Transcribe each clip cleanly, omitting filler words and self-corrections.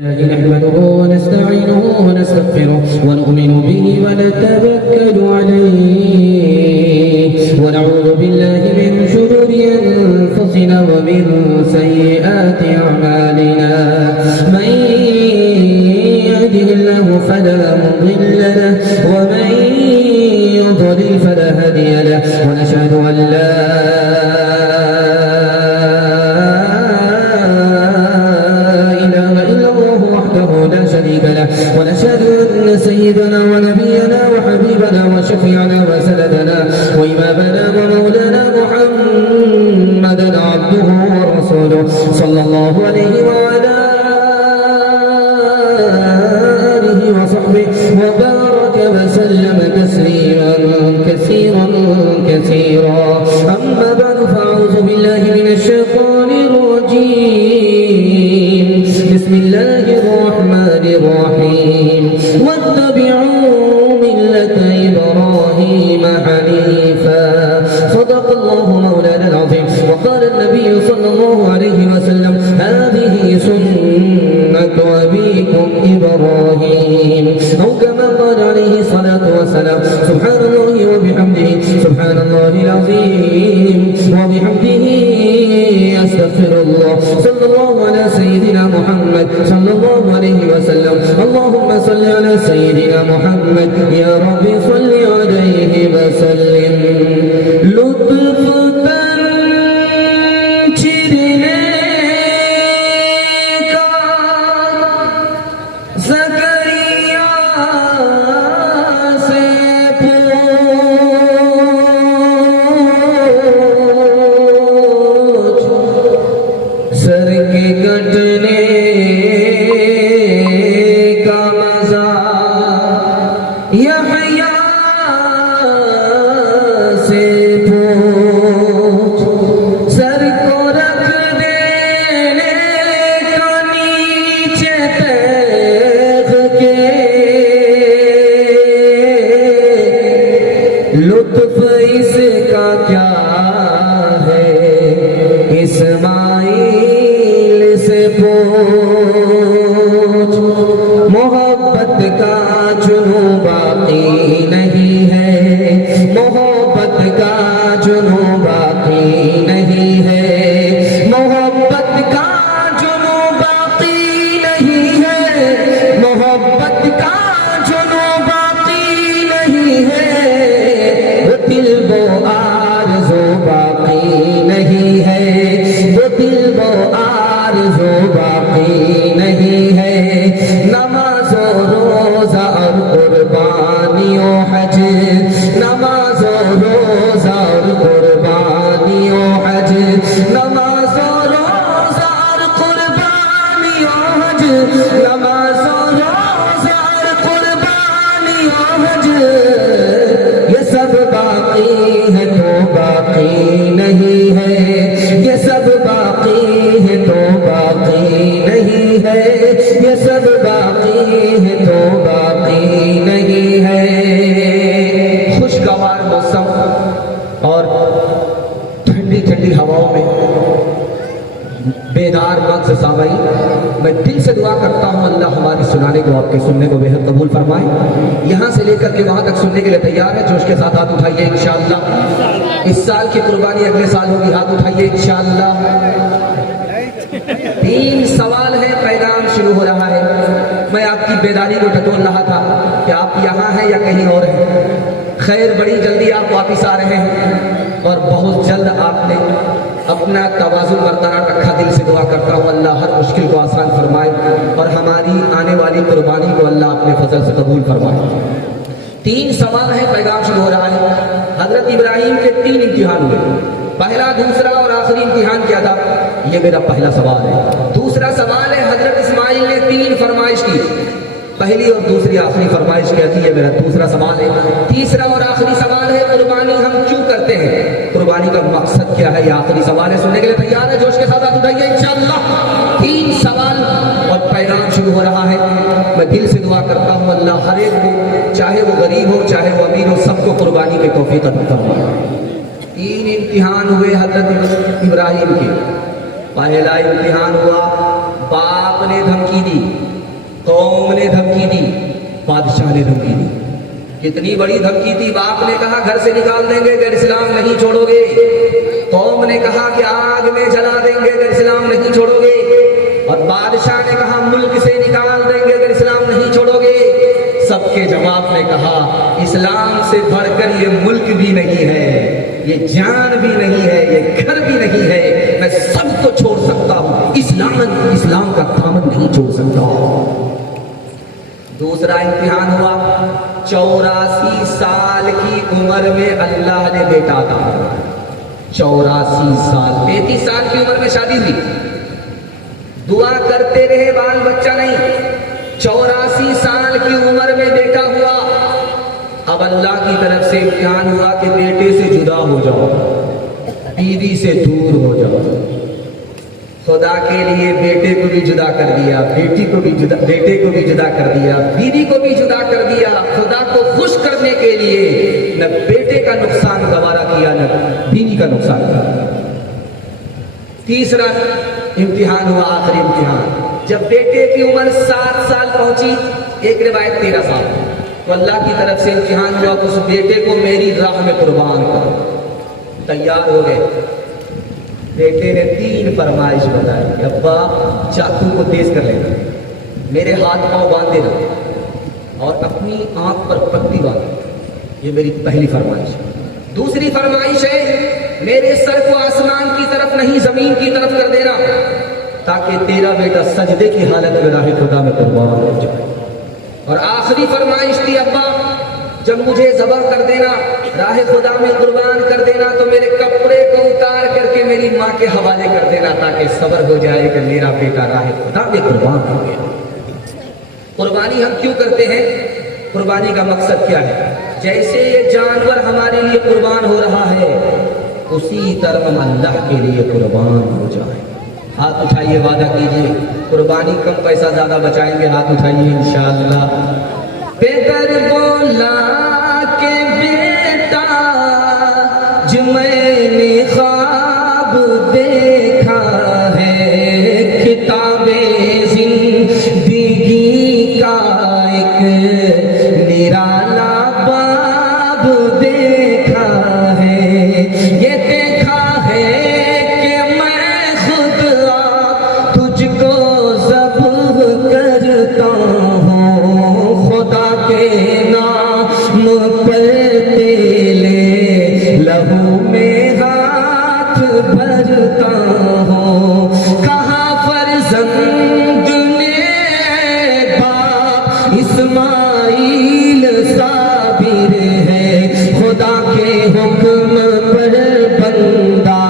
نحمده ونستعينه ونستغفره ونؤمن به ونتوكل عليه ونعوذ بالله من شرور أنفسنا ومن سيئات أعمالنا من يهده الله فلا مضل له ومن يضلل فلا هادي له ونشهد أن لا ونشهد أن سيدنا ونبينا وحبيبنا وشفيعنا وسندنا وإمامنا ومولانا محمدا عبده ورسوله صلى الله عليه وعلى آله وصحبه وبارك وسلم تسليما كثيرا كثيرا أما بعد فأعوذ بالله من الشيطان الرجيم بسم الله الرحمن الرحيم واتبعوا ملة إبراهيم حنيفا صدق الله مولانا العظيم وقال النبي صلى الله عليه وسلم هذه سنة أبيكم إبراهيم أو كما قال عليه الصلاة والسلام سبحان الله وبحمده سبحان الله العظيم وبحمده أستغفر الله صلى الله على سيدنا محمد صلى الله عليه وسلم اللهم صل على سيدنا محمد يا رب صل عليه وسلم لطف چرنے کا زکریا سے پوچھ سر کے کٹنے کا مزہ یحییٰ سے پوچھ سر کو رکھ دینے کا نیچے تیغ کے لطف اس کا کیا ہے اسماعیل سے پوچھ محبت کا جنون باقی نہیں ہے محبت کا جنون باقی نہیں ہے محبت کا جنون باقی نہیں ہے محبت کا جنون باقی نہیں ہے وہ دل وہ آرزو باقی نہیں ہے وہ دل وہ آرزو باقی نہیں ہے نماز و روزہ اور قربانی و حج نماز و روزہ اور قربانی و حج نماز و روزہ اور قربانی و حج نماز و روزہ اور قربانی و حج یہ سب باقی ہے تو باقی نہیں ہے یہ سب باقی ہے تو باقی نہیں ہے یہ سب باقی ہے تو باقی نہیں ہے خوشگوار موسم اور ٹھنڈی ٹھنڈی ہواؤں میں بیدار مغز سامعین میں دل سے دعا کرتا ہوں اللہ ہماری سنانے کو آپ کے سننے کو بہت قبول فرمائے یہاں سے لے کر کے وہاں تک سننے کے لیے تیار ہے جوش کے ساتھ ہاتھ اٹھائیے انشاءاللہ اس سال کی قربانی اگلے سال ہوگی ہاتھ اٹھائیے انشاءاللہ 3 سوال ہے پیغام شروع ہو رہا ہے میں آپ کی بیداری کو ٹٹول رہا تھا کہ آپ یہاں ہیں یا کہیں اور ہیں خیر بڑی جلدی آپ واپس آ رہے ہیں اور بہت جلد آپ نے اپنا توازن برقرار رکھا دل سے دعا کرتا ہوں اللہ ہر مشکل کو آسان فرمائے اور ہماری آنے والی قربانی کو اللہ اپنے فضل سے قبول فرمائے 3 سوال ہے پیغام شروع ہو رہا ہے حضرت ابراہیم کے 3 امتحان ہوئے پہلا دوسرا اور آخری امتحان کیا تھا یہ میرا پہلا سوال ہے دوسرا سوال ہے حضرت اسماعیل نے 3 فرمائش کی پہلی اور دوسری آخری فرمائش کیا تھی یہ میرا دوسرا سوال ہے تیسرا اور آخری سوال ہے قربانی ہم کیوں کرتے ہیں قربانی کا مقصد کیا ہے یہ آخری سوال ہے سننے کے لیے تیار ہے جوش کے ساتھ ہاتھ اٹھائیے انشاءاللہ 3 سوال اور پیغام شروع ہو رہا ہے میں دل سے دعا کرتا ہوں اللہ ہر ایک کو چاہے وہ غریب ہو چاہے وہ امیر ہو سب کو قربانی کی توفیق عطا فرمائے 3 امتحان ہوئے حضرت ابراہیم کے پہلا امتحان ہوا باپ نے دھمکی دی قوم نے دھمکی دی, بادشاہ نے دھمکی دی. کتنی بڑی دھمکی تھی. باپ نے کہا گھر سے نکال دیں گے اگر اسلام نہیں چھوڑو گے. قوم نے کہا کہ آگ میں جلا دیں گے اگر اسلام نہیں چھوڑو گے. اور بادشاہ نے کہا ملک سے نکال دیں گے اگر اسلام نہیں چھوڑو گے. سب کے جواب میں کہا اسلام سے بڑھ کر یہ ملک بھی نہیں ہے, یہ جان بھی نہیں ہے, یہ گھر بھی نہیں ہے. میں سب کو چھوڑ سکتا ہوں, اسلام کا دامن نہیں چھوڑ سکتا. دوسرا امتحان ہوا. 84 سال کی عمر میں اللہ نے بیٹا عطا کیا. 84 سال, 33 سال کی عمر میں شادی ہوئی, دعا کرتے رہے بال بچہ نہیں. 84 سال کی عمر میں بیٹا ہوا. اب اللہ کی طرف سے امتحان ہوا کہ بیٹے سے جدا ہو جاؤ, بیوی سے دور ہو جاؤ. خدا کے لیے بیٹے کو بھی جدا کر دیا, بیٹے کو بھی جدا کر دیا, بیوی کو بھی جدا کر دیا. خدا کو خوش کرنے کے لیے نہ بیٹے کا نقصان گوارا کیا نہ بیوی کا نقصان کیا. تیسرا امتحان ہوا, آخری امتحان. جب بیٹے کی عمر 7 سال پہنچی, ایک روایت 13 سال, تو اللہ کی طرف سے امتحان ہوا کہ اس بیٹے کو میری راہ میں قربان کرو. تیار ہو گئے. بیٹے نے 3 فرمائش بتائی کہ ابا چاقو کو تیز کر لینا, میرے ہاتھ پاؤں باندھ دینا اور اپنی آنکھ پر پٹی باندھنا. یہ میری پہلی فرمائش. دوسری فرمائش ہے میرے سر کو آسمان کی طرف نہیں زمین کی طرف کر دینا تاکہ تیرا بیٹا سجدے کی حالت میں راہ خدا میں قربان ہو جائے. اور آخری فرمائش تھی ابا جب مجھے ذبح کر دینا, راہ خدا میں قربان کر دینا, تو میرے کپڑے کو اتار کر کے میری ماں کے حوالے کر دینا تاکہ صبر ہو جائے کہ میرا بیٹا راہ خدا میں قربان ہو گیا. قربانی ہم کیوں کرتے ہیں؟ قربانی کا مقصد کیا ہے؟ جیسے یہ جانور ہمارے لیے قربان ہو رہا ہے اسی طرح ہم اللہ کے لیے قربان ہو جائیں. ہاتھ اٹھائیے, وعدہ کیجیے قربانی کم پیسہ زیادہ بچائیں گے. ہاتھ اٹھائیے انشاءاللہ. بہتر بولا کہ بیٹا جو میں نے خواب دیکھا ہے, کتابیں زندگی کا ایک نرالا باب دیکھا ہے. یہ دیکھا ہے کہ میں خود تجھ کو ذبح کرتا ہوں, خدا کے نام پر تیلے لہو میں ہاتھ بھرتا ہوں. کہاں فرزند نے باپ اسماعیل صابر ہے, خدا کے حکم پر بندہ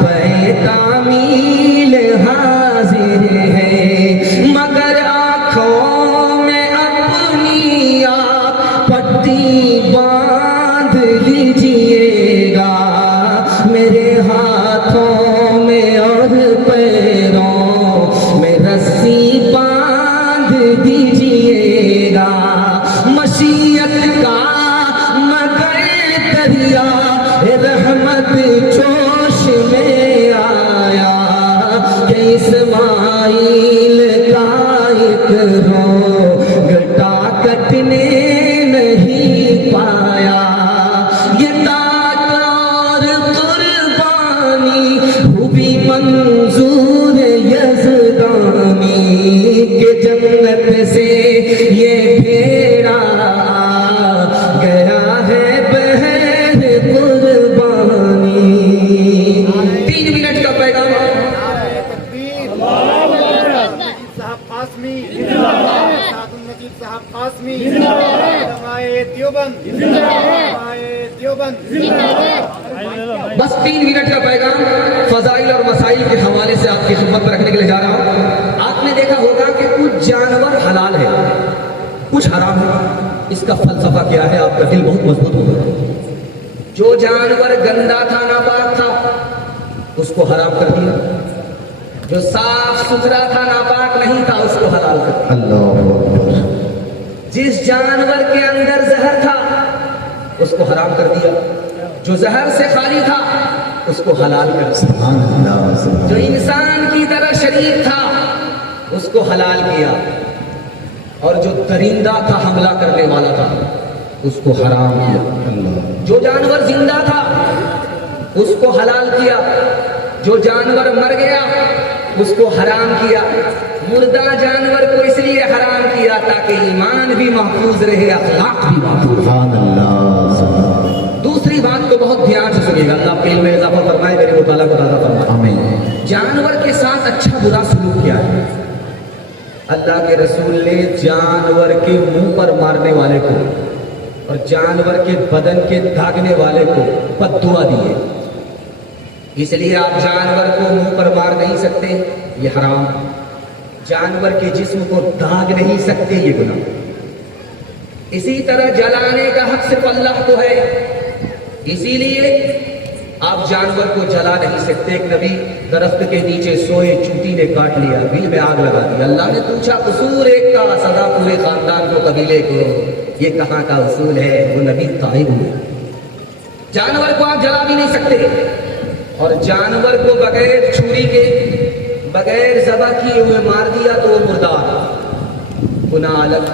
پہ تعمیل حاضر ہے. مگر آنکھوں میں اپنی آپ پٹی باندھ لیجئے گا, میرے ہاتھوں میں اور پیروں میں رسی باندھ دیجئے گا. مشیت کا مگر دریا رحمت جوش میں آیا کہ اسماعیل کا ایک گٹا کٹنے نہیں پایا. یہ داد اور قربانی ہوئی منظور یزدانی کہ جنت سے یہ بھیڑا گیا ہے بہر قربانی. 3 منٹ کا پیغام. صاحب قاسمی سعد النجیب صاحب قاسمی علمائے دیوبند علمائے دیوبند. بس 3 منٹ کا پیغام فضائل اور مسائل کے حوالے سے آپ کی خدمت پر رکھنے کے لیے جا رہا ہوں. آپ نے دیکھا ہوگا کہ کچھ جانور حلال ہے, کچھ حرام ہے. اس کا فلسفہ کیا ہے؟ آپ کا دل بہت مضبوط ہوگا. جو جانور گندا تھا, ناپاک تھا, اس کو حرام کر دیا. جو صاف ستھرا تھا, ناپاک نہیں تھا, اس کو حلال کر دیا. جس جانور کے اندر زہر تھا اس کو حرام کر دیا. جو زہر سے خالی تھا اس کو حلال کر دیا. جو انسان کی طرح شریف تھا اس کو حلال کیا. اور جو درندہ تھا حملہ کرنے والا تھا اس کو حرام کیا. جو جانور زندہ تھا اس کو حلال کیا، جو جانور مر گیا اس کو حرام کیا. مردہ جانور کو اس لیے حرام کیا تاکہ ایمان بھی محفوظ رہے، اخلاق بھی محفوظ رہے. سبحان اللہ. دوسری بات کو بہت دھیان سے سنیے گا، اللہ آپ کے علم میں اضافہ فرمائے، میرے مطالعہ کو تازہ فرمائے. آمین. جانور کے ساتھ اچھا برا سلوک کیا ہے؟ اللہ کے رسول نے جانور کے منہ پر مارنے والے کو اور جانور کے بدن کے داغنے والے کو بد دعا دی ہے. اس لیے آپ جانور کو منہ پر مار نہیں سکتے، یہ حرام. جانور کے جسم کو داغ نہیں سکتے، یہ گناہ. اسی طرح جلانے کا حق صرف اللہ کو ہے، اسی لیے آپ جانور کو جلا نہیں سکتے. ایک نبی درخت کے نیچے سوئے، چونٹی نے کاٹ لیا، دل میں آگ لگا دی. اللہ نے پوچھا قصور ایک کا، سزا پورے خاندان کو، قبیلے کو. یہ کہاں کا اصول ہے؟ وہ نبی طائب ہوئے. جانور کو آپ جلا بھی نہیں سکتے، اور جانور کو بغیر چھری کے، بغیر ذبح کیے ہوئے مار دیا تو وہ مردار، گناہ الگ.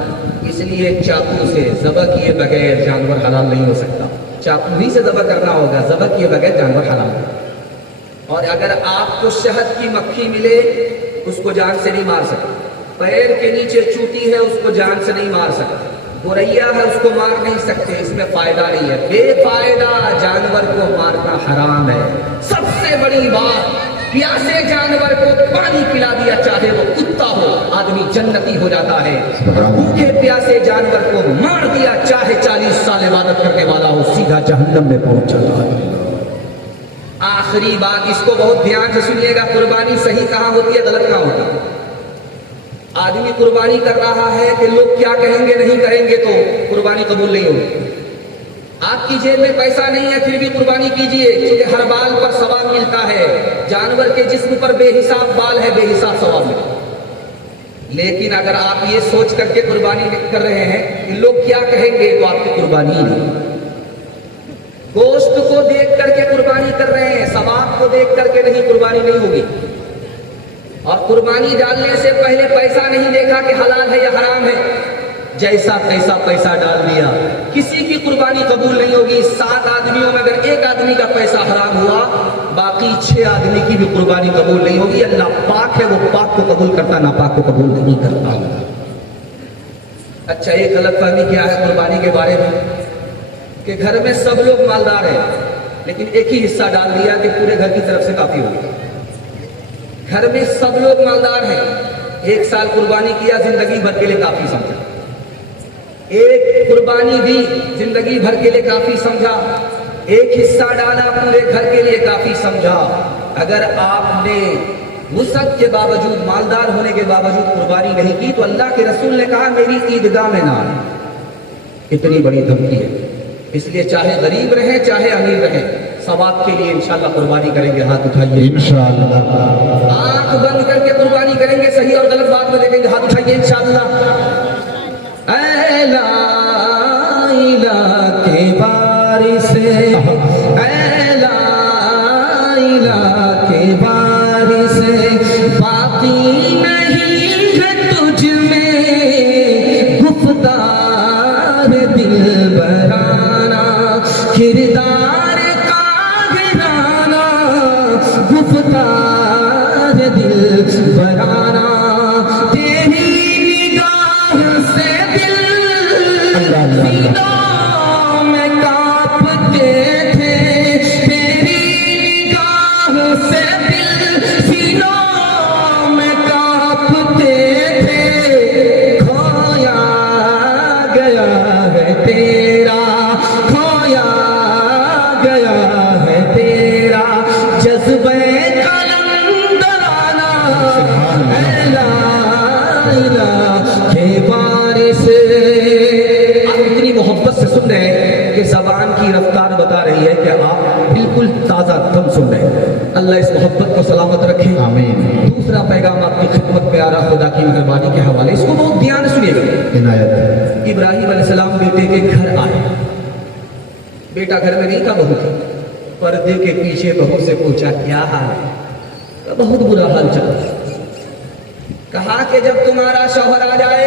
اس لیے چاقو سے ذبح کیے بغیر جانور حلال نہیں ہو سکتا. چاقو ہی سے ذبح کرنا ہوگا، ذبح کیے بغیر جانور حلال. اور اگر آپ کو شہد کی مکھی ملے اس کو جان سے نہیں مار سکتے. پیر کے نیچے چوٹی ہے اس کو جان سے نہیں مار سکتے. گوریا ہے اس کو مار نہیں سکتے، اس میں فائدہ نہیں ہے. بے فائدہ جانور کو مارنا حرام ہے. سب سے بڑی بات، پیاسے جانور کو پانی پلا دیا، چاہے وہ کتا ہو، آدمی جنتی ہو جاتا ہے. بھوکے پیاسے جانور کو مار دیا، چاہے 40 سال عبادت کرنے والا ہو، سیدھا جہنم میں پہنچ جاتا ہے. آخری بات، اس کو بہت دھیان سے سنیے گا، قربانی صحیح کہاں ہوتی ہے، غلط کہاں ہوتی ہے. آدمی قربانی کر رہا ہے کہ لوگ کیا کہیں گے، نہیں کریں گے تو قربانی قبول نہیں ہوگی. آپ کی جیب میں پیسہ نہیں ہے پھر بھی قربانی کیجئے، کیونکہ ہر بال پر ثواب ملتا ہے. جانور کے جسم پر بے حساب بال ہے، بے حساب ثواب ملتا ہے. لیکن اگر آپ یہ سوچ کر کے قربانی کر رہے ہیں کہ لوگ کیا کہیں گے، تو آپ کی قربانی ہی نہیں. گوشت کو دیکھ کر کے قربانی کر رہے ہیں، ثواب کو دیکھ کر کے نہیں، قربانی نہیں ہوگی. اور قربانی ڈالنے سے پہلے پیسہ نہیں دیکھا کہ حلال ہے یا حرام ہے، جیسا تیسا پیسہ ڈال دیا، کسی کی قربانی قبول نہیں ہوگی. 7 آدمیوں میں اگر ایک آدمی کا پیسہ حرام ہوا، باقی 6 آدمی کی بھی قربانی قبول نہیں ہوگی. اللہ پاک ہے، وہ پاک کو قبول کرتا، ناپاک کو قبول نہیں کرتا. اچھا، ایک غلط فہمی کیا ہے قربانی کے بارے میں کہ گھر میں سب لوگ مالدار ہیں لیکن ایک ہی حصہ ڈال دیا کہ پورے گھر کی طرف سے کافی ہوگی. گھر میں سب لوگ مالدار ہیں، 1 سال قربانی کیا، زندگی بھر کے لیے کافی سمجھا. ایک قربانی دی، زندگی بھر کے لیے کافی سمجھا. ایک حصہ ڈالا، پورے گھر کے لیے کافی سمجھا. اگر آپ نے وسعت کے باوجود، مالدار ہونے کے باوجود قربانی نہیں کی تو اللہ کے رسول نے کہا میری عیدگاہ میں نہ آئے. اتنی بڑی دھمکی ہے. اس لیے چاہے غریب رہیں چاہے امیر رہیں، ثواب کے لیے انشاءاللہ قربانی کریں گے. ہاتھ اٹھائیے انشاءاللہ. آنکھ بند کر کے قربانی کریں گے، صحیح اور غلط بات میں دیکھیں گے. ہاتھ اٹھائیے انشاءاللہ. اے لا الہ کے وارث، اے لا الہ کے وارث، باقی نہیں ہے تجھ میں گفتار دلبرانہ، کردار قاہرانہ، گفتار دلبرانہ. تیری نگاہ سے دل سینوں میں کانپتے تھے، تیری نگاہ سے دل سینوں میں کانپتے تھے. کھویا گیا ہے تیرا، کھویا گیا ہے تیرا جذبہ قلندرانہ. اے لا الہ کے وارث. آپ اتنی محبت سے سن رہے ہیں کہ زبان کی رفتار بتا رہی ہے کہ آپ بالکل تازہ دم سن رہے ہیں. اللہ اس محبت کو سلامت رکھے. آمین. دوسرا پیغام آپ کی خدمت میں آ رہا خدا کی مہربانی کے حوالے، اس کو بہت دھیان سے سنیے گا. عنایت. ابراہیم علیہ السلام بیٹے کے گھر آئے. بیٹا گھر میں نہیں تھا، بہو تھی. پردے کے پیچھے بہو سے پوچھا کیا حال ہے؟ بہت برا حال چل رہا ہے. کہا کہ جب تمہارا شوہر آ جائے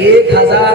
1000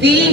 3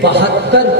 72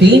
3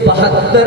72